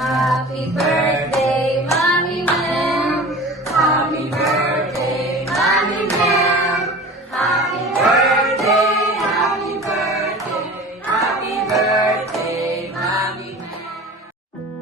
Happy birthday, Mommy Mel. Happy birthday, Mommy Mel. Happy birthday, happy birthday, happy birthday, Mommy Mel.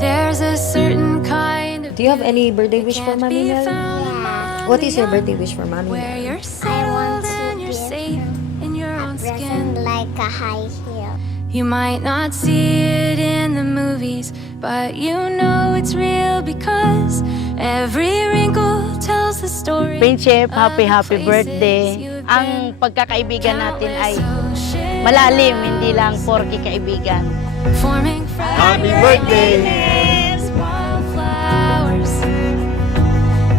There's a certain kind of Do you have any birthday wish for Mommy Mel? What is your birthday wish for Mommy where Mel? you're I want settled to and you're give safe in your own present skin. like a high heel. You might not see it in the movies, but you know it's real because every wrinkle tells the story. Friendship, of the happy places birthday. you've Ang been. pagkakaibigan natin ay Countless ocean malalim, hindi lang porke kaibigan. forming Happy birthday! fragments, wildflowers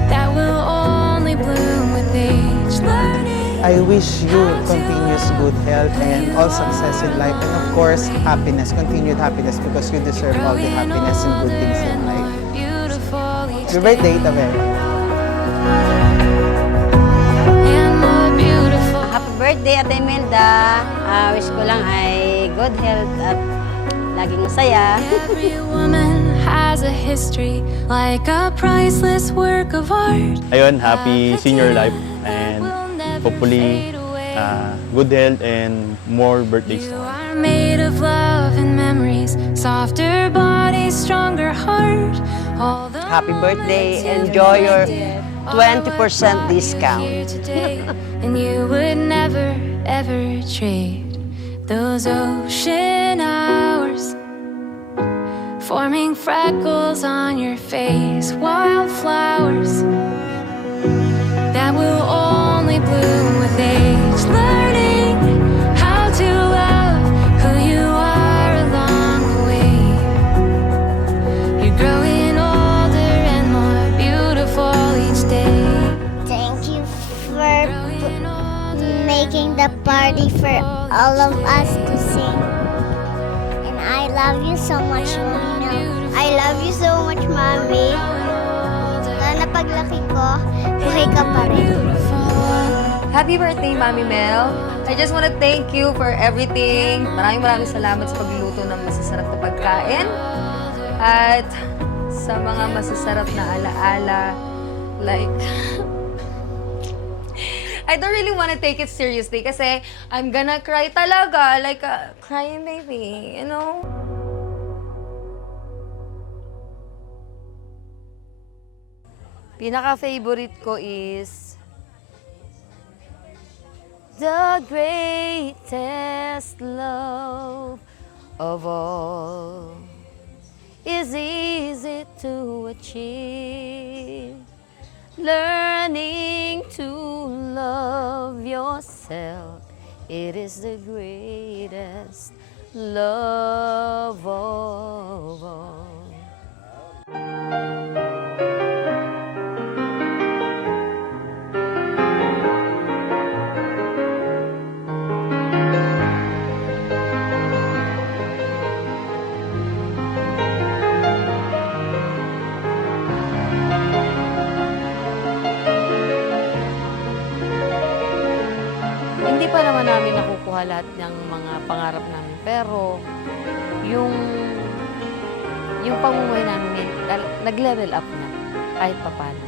that will only bloom with age. Learning I wish you continuous good health and all success in life, and of course, happiness, continued happiness, because you deserve all the happiness and good things in life. beautiful each Your birthday, Tabe. and more beautiful. Happy birthday, Ate Imelda. Wish ko lang ay good health at laging masaya. Every woman has a history like a priceless work of art. Ayun, happy senior life and hopefully good health and more birthdays. You are made of love and memories, softer body, stronger heart. All the Happy birthday. moments Enjoy you your did, 20% all the while discount. you're here today, and you would never, ever trade those ocean hours, forming freckles on your face, wildflowers that will only bloom with age. Learning how to love who you are along the way. You're growing older and more beautiful each day. Thank you for Growing older making the party for all of us to sing. And I love you so much, Mommy Mel. I love you so much, Mommy. Sana paglaki ko, buhay ka pa rin. Happy birthday, Mommy Mel. I just want to thank you for everything. Maraming salamat sa pagluluto ng masasarap na pagkain. At sa mga masasarap na alaala. Like, I don't really want to take it seriously kasi I'm gonna cry talaga. Like a crying baby, you know? Pinaka-favorite ko is the greatest love of all is easy to achieve. Learning to love yourself, it is the greatest love of all. Hindi pa naman namin nakukuha lahat ng mga pangarap namin, pero yung pamumuhay namin nag-level up na kahit papaano.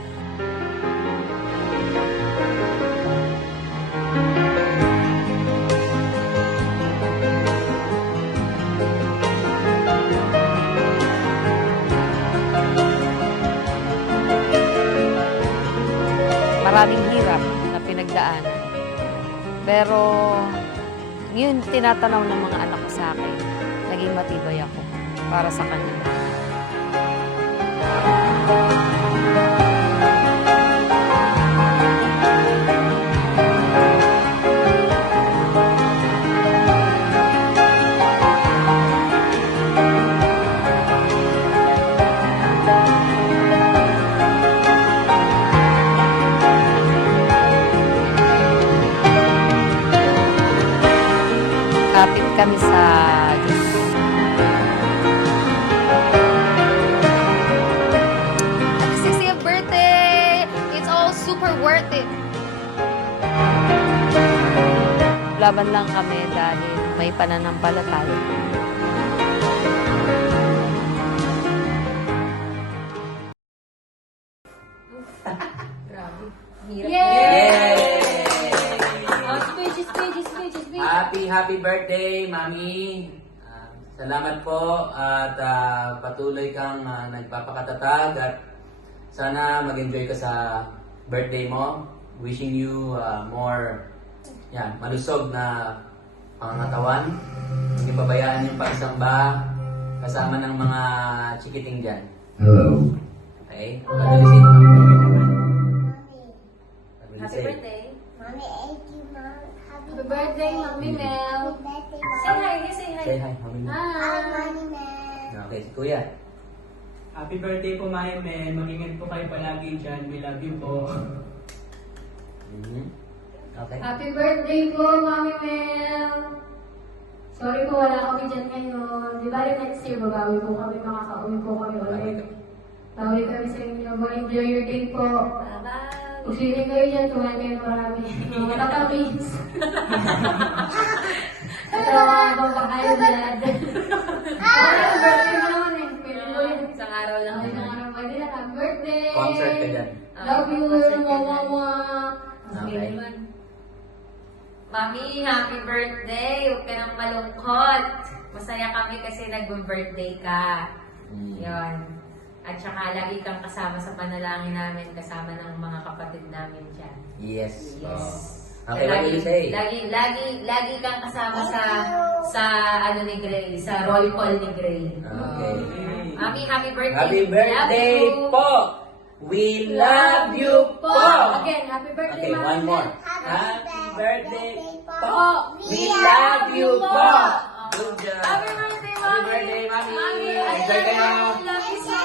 Maraming hirap na pinagdaanan. Pero yun tinatanaw ng mga anak ko sa akin, naging matibay ako para sa kanila. Kapit kami sa Diyos. Lumalaban lang kami dahil may pananampalataya. Happy birthday, Mami. Salamat po at patuloy kang nagpapakatatag at sana mag-enjoy ka sa birthday mo. Wishing you more malusog na pangangatawan. Hindi pabayaan yung pagsamba kasama ng mga chikiting dyan. Hello. Okay? Patulisin. Happy birthday. Mommy, thank you, Mom. Happy birthday, Mami Mel. Happy birthday, Say hi, say hi. Say hi, Mami. Hi, Hi. Mommy Mel. Okay, si Kuya. Happy birthday po, Mami Mel. Mag-ingat po kayo palagi dyan. We love you po. Okay. Happy birthday po, Mami Mel. Sorry po, wala kami dyan ngayon. Di ba rin next year, babawi po kami, makakauwi po kami ulit. Bawi kami sa inyo. Enjoy your day po. Bye-bye. Kung swimming kayo dyan, tumahan kayo marami. Mga katamis. Ito mga pampakayo dyan. Happy birthday naman eh. Pwede mo yun. Isang araw lang. Isang araw pa din. Happy birthday. Concert ka dyan. Love you. Mama. Okay. Mami, happy birthday! Huwag ka nang malungkot. Masaya kami kasi nag-birthday ka. Yun. At saka lagi kang kasama sa panalangin namin, kasama ng mga kapatid namin dyan. Yes. Yes. Okay, what will you say? Lagi kang kasama sa ano ni Gray, sa roll call ni Gray. Okay. Mami, happy birthday! Happy birthday Love you. po! We love you po! Again, happy birthday, Okay, Mami one more. Mel. Happy birthday po! po. We love you po! Good job! Happy birthday, Happy Mami. birthday, Mami! Mami, I Enjoy love kayo! you. Love you so